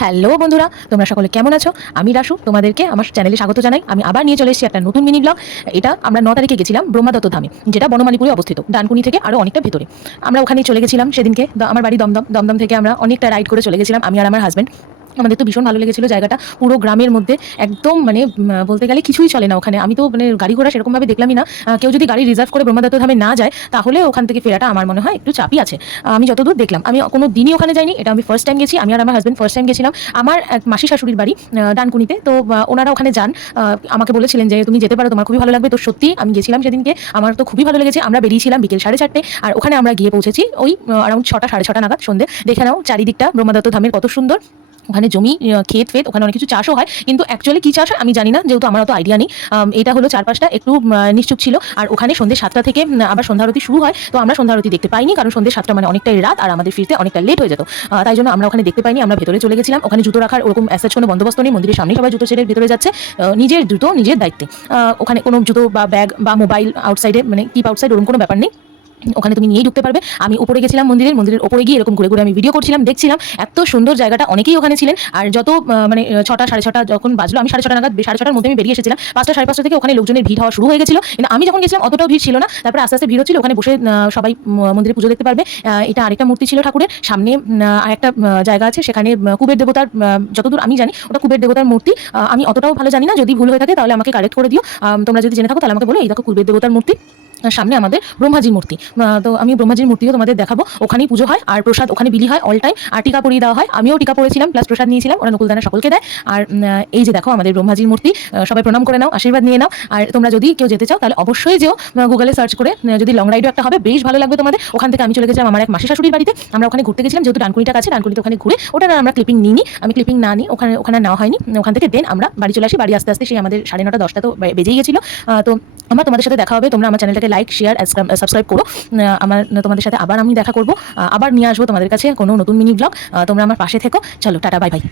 Hello বন্ধুরা, তোমরা সকলে কেমন আছো? আমি রাসু, তোমাদেরকে আমার চ্যানেলে স্বাগত জানাই। আমি আবার নিয়ে চলে এসেছি একটা নতুন মিনি ব্লগ। এটা আমরা 9 তারিখে গেছিলাম ব্রহ্মাদত্ত ধামে, যেটা বনমালীপুরে অবস্থিত, ডানকুনি থেকে আরও অনেকটা ভিতরে। আমরা ওখানে চলে গেছিলাম সেদিনকে। আমার বাড়ি দমদম। দমদম থেকে আমরা অনেকটা রাইড করে চলে গেছিলাম, আমি আর আমার হাজব্যান্ড। আমাদের তো ভীষণ ভালো লেগেছিল জায়গাটা, পুরো গ্রামের মধ্যে একদম মানে বলতে গেলে কিছুই চলে না ওখানে। আমি তো মানে গাড়ি ঘোড়া সেরকমভাবে দেখলামই না। কেউ যদি গাড়ি রিজার্ভ করে ব্রহ্মাদত্ত ধামে না যায়, তাহলে ওখান থেকে ফেরাটা আমার মনে হয় একটু চাপই আছে। আমি যতদূর দেখলাম, আমি কোনো দিনই ওখানে যাইনি, এটা আমি ফার্স্ট টাইম গেছি। আমি আর আমার হাজব্যান্ড ফার্স্ট টাইম গেছিলাম। আমার এক মাসি শাশুড়ির বাড়ি ডানকুনিতে, তো ওনারা ওখানে যান। আমাকে বলেছিলেন যে তুমি যেতে পারো, তোমার খুবই ভালো লাগবে। তো সত্যি আমি গেছিলাম সেদিনকে, আমার তো খুবই ভালো লেগেছে। আমরা বেরিয়েছিলাম বিকেল 4:30, আর ওখানে আমরা গিয়ে পৌঁছেছি ওই অ্যারাউন্ড 6টা 6:30 নাগাদ সন্ধ্যে। দেখে নাও চারিদিকটা ব্রহ্মাদত্ত ধামের কত সুন্দর। ওখানে জমি, ক্ষেত ফেত, ওখানে অনেক কিছু চাষও হয়, কিন্তু অ্যাকচুয়ালি কী চাষ হয় আমি জানি না, যেহেতু আমার অত আইডিয়া নেই। এটা হলো চারপাশটা একটু নিশ্চুপ ছিল। আর ওখানে সন্ধ্যে 7টা থেকে আবার সন্ধ্যা আরতি শুরু হয়। তো আমরা সন্ধ্যা আরতি দেখতে পাইনি, কারণ সন্ধ্যে 7টা মানে অনেকটাই রাত, আর আমাদের ফিরতে অনেকটা লেট হয়ে যেত। তাই জন্য আমরা ওখানে দেখতে পাইনি। আমরা ভেতরে চলে গেছিলাম। ওখানে জুতো রাখার ওরকম অ্যাসাচ কোনো বন্দোবস্ত নেই। মন্দিরের সামনে সবাই জুতো ছেড়ে ভেতরে যাচ্ছে, নিজের জুতো নিজের দায়িত্বে। ওখানে কোনো জুতো বা ব্যাগ বা মোবাইল আউটসাইডে, মানে কিপ আউটসাইড, ওরকম কোনো ব্যাপার নেই। ওখানে তুমি নিয়েই ঢুকতে পারবে। আমি উপরে গেছিলাম মন্দিরের ওপরে গিয়ে এরকম ঘুরে ঘুরে আমি ভিডিও করছিলাম, দেখছিলাম এত সুন্দর জায়গাটা। অনেকেই ওখানে ছিলেন। আর যত মানে 6টা 6:30 যখন বাজলো, আমি 6:30 নাগাদ, 5:30টার মধ্যে আমি বেরিয়ে এসেছিলাম। 5টা 5:30 থেকে ওখানে লোকজনের ভিড় হওয়া শুরু হয়ে গেছিল, কিন্তু আমি যখন গেছিলাম অতটাও ভিড় ছিল না। তারপরে আস্তে আস্তে ভিড় হচ্ছিল। ওখানে বসে সবাই মন্দিরে পুজো দেখতে পারবে। এটা আরেকটা মূর্তি ছিল ঠাকুরের সামনে। আরেকটা জায়গা আছে, সেখানে কুবের দেবতার, যতদূর আমি জানি ওটা কুবের দেবতার মূর্তি। আমি অতটাও ভালো জানি না, যদি ভুল হয়ে থাকে তাহলে আমাকে কারেক্ট করে দিও। তোমরা যদি জেনে থাকো তাহলে আমাকে বলো। এই দেখো কুবের দেবতার মূর্তি, সামনে আমাদের ব্রহ্মাজির মূর্তি। তো আমি ব্রহ্মাজির মূর্তিও তোমাদের দেখাবো। ওখানেই পুজো হয়, আর প্রসাদ ওখানে বিলি হয় অল টাইম, আর টিকা পরিয়ে দেওয়া হয়। আমিও টিকা পড়েছিলাম, প্লাস প্রসাদ নিয়েছিলাম। ওরা নকুলদানা সকলকে দেয়। আর এই যে দেখো আমাদের ব্রহ্মাজির মূর্তি, সবাই প্রণাম করে নাও, আশীর্বাদ নিয়ে নাও। আর তোমরা যদি কেউ যেতে চাও তাহলে অবশ্যই যেও, গুগলে সার্চ করে। যদি লং রাইডও একটা হবে, বেশ ভালো লাগবে তোমাদের। ওখান থেকে আমি চলে গেছিলাম আমার এক মাসি শাশুড়ির বাড়িতে। আমরা ওখানে ঘুরতে গেছিলাম, যেহেতু ডানকুনিটা কাছে, ডানকুনিতে ওখানে ঘুরে ওটা না আমরা ক্লিপিং নিইনি। আমি ক্লিপিং না নিই, ওখানে নেওয়া হয়নি। ওখান থেকে দেন আমরা বাড়ি চলে আসি। বাড়ি আস্তে আস্তে সেই আমাদের 9:30 10টা তো বেজেই গেছিলো। তো আমার তোমাদের সাথে দেখা হবে। তোমরা আমার চ্যানেলটাকে লাইক, শেয়ার, সাবস্ক্রাইব করো। তোমাদের সাথে আবার আমি দেখা করবো, আবার নিয়ে আসবো তোমাদের কাছে কোনো নতুন মিনি ব্লগ। তোমরা আমার পাশে থেকো। চলো, টাটা, বাই বাই।